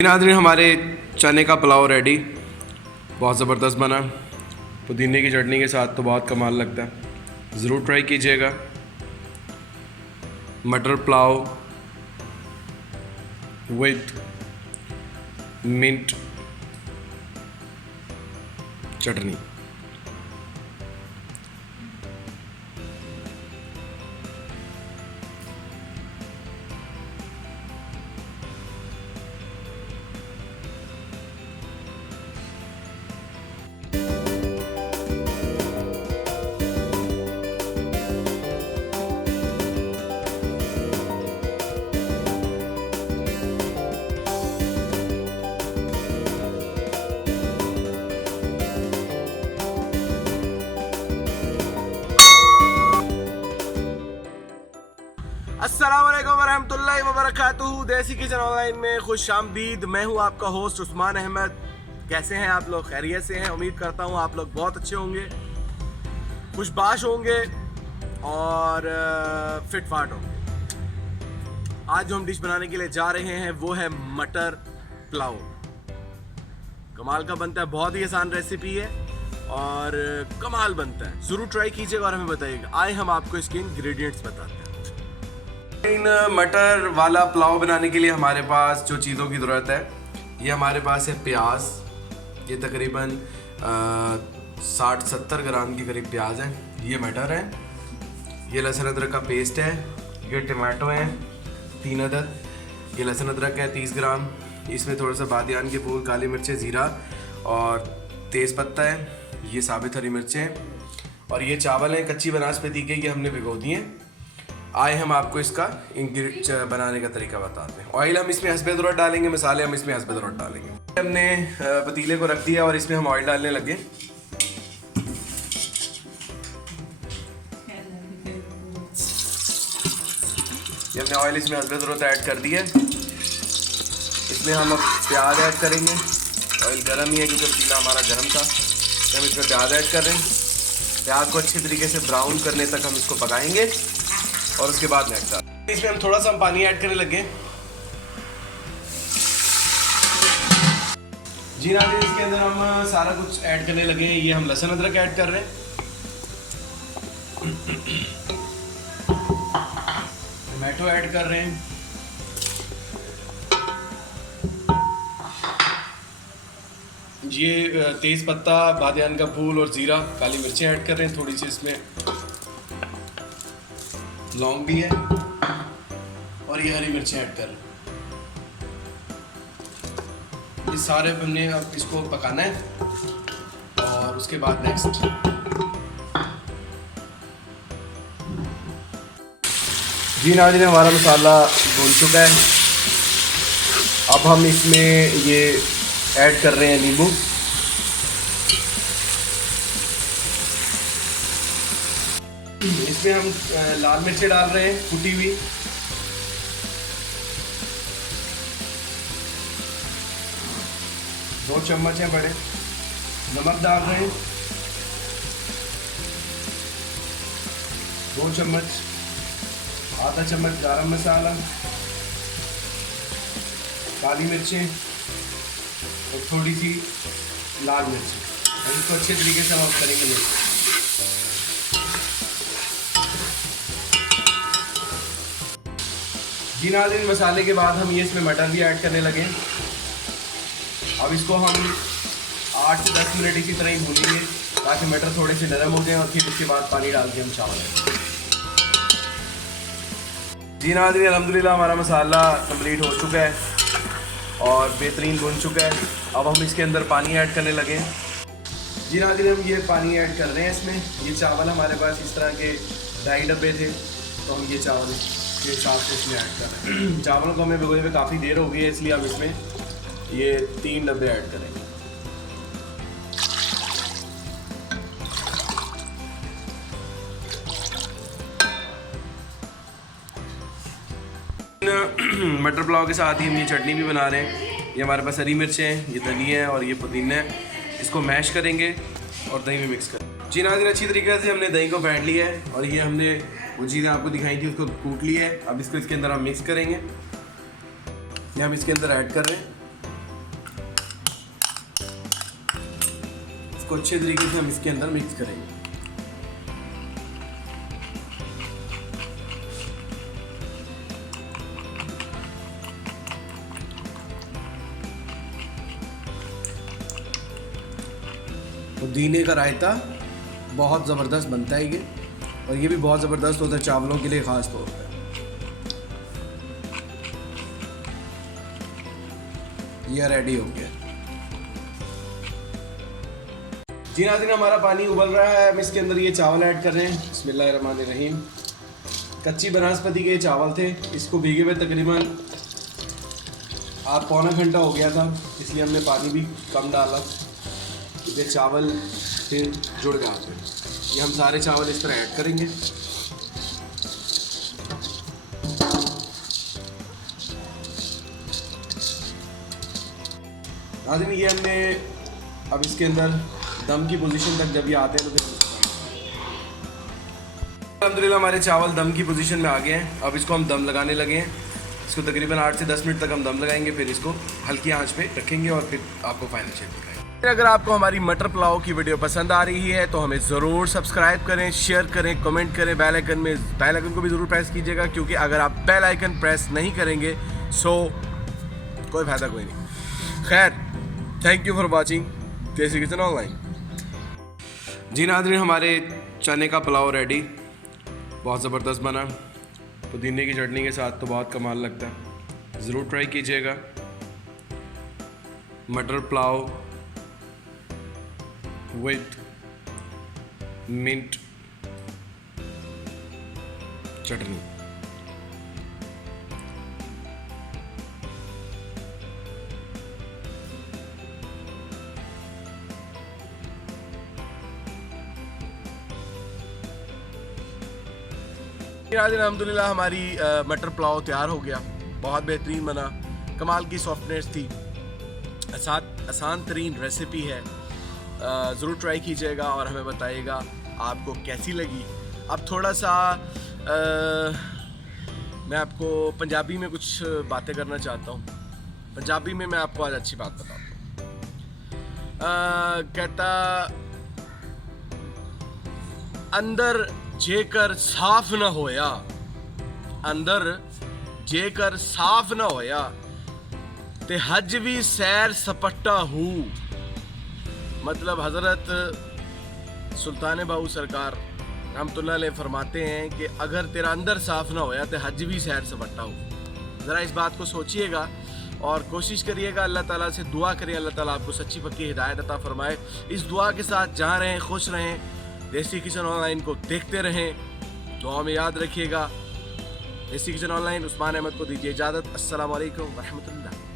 नाज़रीन, हमारे चने का पुलाव रेडी, बहुत ज़बरदस्त बना। पुदीने की चटनी के साथ तो बहुत कमाल लगता है, ज़रूर ट्राई कीजिएगा। मटर पुलाव विथ मिंट चटनी। अस्सलामुअलैकुम वरहमतुल्लाहि वबरकातुहू। देसी किचन ऑनलाइन में खुश आमदीद। मैं हूं आपका होस्ट उस्मान अहमद। कैसे हैं आप लोग? खैरियत से हैं? उम्मीद करता हूं आप लोग बहुत अच्छे होंगे, खुशबाश होंगे और फिट फाट होंगे। आज जो हम डिश बनाने के लिए जा रहे हैं वो है मटर पुलाव। कमाल का बनता है, बहुत ही आसान रेसिपी है और कमाल बनता है। ज़रूर ट्राई कीजिएगा और हमें बताइएगा। आए हम आपको इसके इंग्रेडिएंट्स बताते हैं। इन मटर वाला पुलाव बनाने के लिए हमारे पास जो चीज़ों की ज़रूरत है, ये हमारे पास है प्याज। ये तकरीबन 60-70 ग्राम के करीब प्याज है। ये मटर है, ये लहसुन अदरक का पेस्ट है, ये टमाटो हैं 3 अदद, ये लहसुन अदरक है 30 ग्राम, इसमें थोड़ा सा बादियान के फूल, काली मिर्चें, ज़ीरा और तेज़ पत्ता है, ये साबित हरी मिर्चें और ये चावल हैं कच्ची बनास्पति के, ये हमने भिगो दिए। आए हम आपको इसका बनाने का तरीका बताते हैं। ऑयल हम इसमें हस्बे ज़रूरत डालेंगे, मसाले हम इसमें हस्बे ज़रूरत डालेंगे। हमने पतीले को रख दिया और इसमें हम ऑयल डालने लगे। ये हमने ऑयल इसमें हस्बे ज़रूरत ऐड कर दिया। इसमें हम अब प्याज ऐड करेंगे। ऑयल गर्म ही है क्योंकि पतीला हमारा गर्म था। हम इसमें प्याज ऐड कर रहे हैं। प्याज को अच्छी तरीके से ब्राउन करने तक हम इसको पकाएंगे और उसके बाद नेक्स्ट इसमें हम थोड़ा सा पानी ऐड करने लगे। जी नाज़रीन, इसके अंदर हम सारा कुछ ऐड करने लगे हैं। ये हम लहसुन अदरक ऐड कर रहे हैं, टमाटो ऐड कर रहे हैं, ये तेज पत्ता, बादियान का फूल और ज़ीरा, काली मिर्चें ऐड कर रहे हैं। थोड़ी सी इसमें लौंग भी है और ये हरी मिर्चें ऐड कर रहे हैं। ये सारे हमने अब इसको पकाना है और उसके बाद नेक्स्ट जी नाज़रीन, हमारा मसाला भून चुका है। अब हम इसमें ये ऐड कर रहे हैं नींबू। इसमें हम लाल मिर्चें डाल रहे हैं कुटी हुई, दो चम्मच हैं बड़े। नमक डाल रहे हैं 2 चम्मच, आधा चम्मच गरम मसाला, काली मिर्चें और थोड़ी सी लाल मिर्चें। इसको अच्छे तरीके से हम करेंगे। जी नाज़रीन, मसाले के बाद हम ये इसमें मटर भी ऐड करने लगे। अब इसको हम 8 से 10 मिनट इसी तरह ही भूनेंगे ताकि मटर थोड़े से नरम हो जाएं और फिर उसके बाद पानी डाल के हम चावल ऐड। जी नाज़रीन, अल्हम्दुलिल्लाह हमारा मसाला कंप्लीट हो चुका है और बेहतरीन भुन चुका है। अब हम इसके अंदर पानी ऐड करने लगे। जी नाज़रीन, हम ये पानी ऐड कर रहे हैं इसमें। ये चावल हमारे पास इस तरह के 2.5 डब्बे थे, तो हम ये चावल के हिसाब से इसमें ऐड कर रहे हैं। चावलों को हमें भिगोए हुए काफ़ी देर हो गई है, इसलिए हम इसमें ये 3 डब्बे ऐड करेंगे। मटर पुलाव के साथ ही हम ये चटनी भी बना रहे हैं। ये हमारे पास हरी मिर्चें हैं, ये धनिया है और ये पुदीना है। इसको मैश करेंगे और दही में मिक्स करेंगे। जी नाज़रीन, अच्छी तरीके से हमने दही को फेंट लिया है और ये हमने वो चीज़ें आपको दिखाई थी उसको कूट लिया है। अब इसको इसके अंदर हम मिक्स करेंगे। ये हम इसके अंदर ऐड कर रहे हैं। इसको अच्छे तरीके से हम इसके अंदर मिक्स करेंगे। पुदीने का रायता बहुत ज़बरदस्त बनता है ये, और ये भी बहुत ज़बरदस्त होता है चावलों के लिए ख़ास तौर पर। ये रेडी हो गया। जी नाज़रीन, हमारा पानी उबल रहा है, हम इसके अंदर ये चावल ऐड कर रहे हैं। बिस्मिल्लाहिर्रहमानिर्रहीम। कच्ची बनस्पति के ये चावल थे, इसको भीगे हुए तकरीबन पौना घंटा हो गया था, इसलिए हमने पानी भी कम डाला। ये चावल फिर जुड़ गया। ये हम सारे चावल इस तरह ऐड करेंगे। नाज़रीन, ये हमने अब इसके अंदर दम की पोजीशन तक जब ये आते हैं तो अल्हम्दुलिल्लाह हमारे चावल दम की पोजीशन में आ गए हैं। अब इसको हम दम लगाने लगे हैं। इसको तकरीबन 8 से 10 मिनट तक हम दम लगाएंगे, फिर इसको हल्की आंच पे रखेंगे और फिर आपको फाइनल शेप दिखाएंगे। अगर आपको हमारी मटर पुलाव की वीडियो पसंद आ रही है तो हमें ज़रूर सब्सक्राइब करें, शेयर करें, कमेंट करें। बेल आइकन को भी ज़रूर प्रेस कीजिएगा, क्योंकि अगर आप बेल आइकन प्रेस नहीं करेंगे सो कोई फ़ायदा कोई नहीं। खैर, थैंक यू फॉर वॉचिंग देसी किचन ऑनलाइन। जी नाज़रीन, हमारे चने का पुलाव रेडी, बहुत ज़बरदस्त बना। पुदीने की चटनी के साथ तो बहुत कमाल लगता है, ज़रूर ट्राई कीजिएगा। मटर पुलाव विथ मिंट चटनी। अल्हम्दुलिल्लाह हमारी मटर पुलाव तैयार हो गया, बहुत बेहतरीन बना, कमाल की सॉफ्टनेस थी, आसान तरीन रेसिपी है। ज़रूर ट्राई कीजिएगा और हमें बताइएगा आपको कैसी लगी। अब थोड़ा सा मैं आपको पंजाबी में कुछ बातें करना चाहता हूँ। पंजाबी में मैं आपको आज अच्छी बात बताता हूँ। कहता अंदर जेकर साफ न होया, अंदर जेकर साफ न होया ते हज भी सैर सपट्टा हूँ। मतलब हज़रत सुल्तान बाहू सरकार रहमतुल्लाह अलैह फरमाते हैं कि अगर तेरा अंदर साफ ना होया तो हज भी सैर सपट्टा हो। ज़रा इस बात को सोचिएगा और कोशिश करिएगा, अल्लाह ताला से दुआ करें, अल्लाह ताला आपको सच्ची पक्की हिदायत अता फरमाए। इस दुआ के साथ जहाँ रहें खुश रहें, देसी किचन ऑनलाइन को देखते रहें, दुआ में याद रखिएगा। देसी किचन ऑनलाइन उस्मान अहमद को दीजिए इजाज़त। अस्सलाम वालेकुम व रहमतुल्लाह।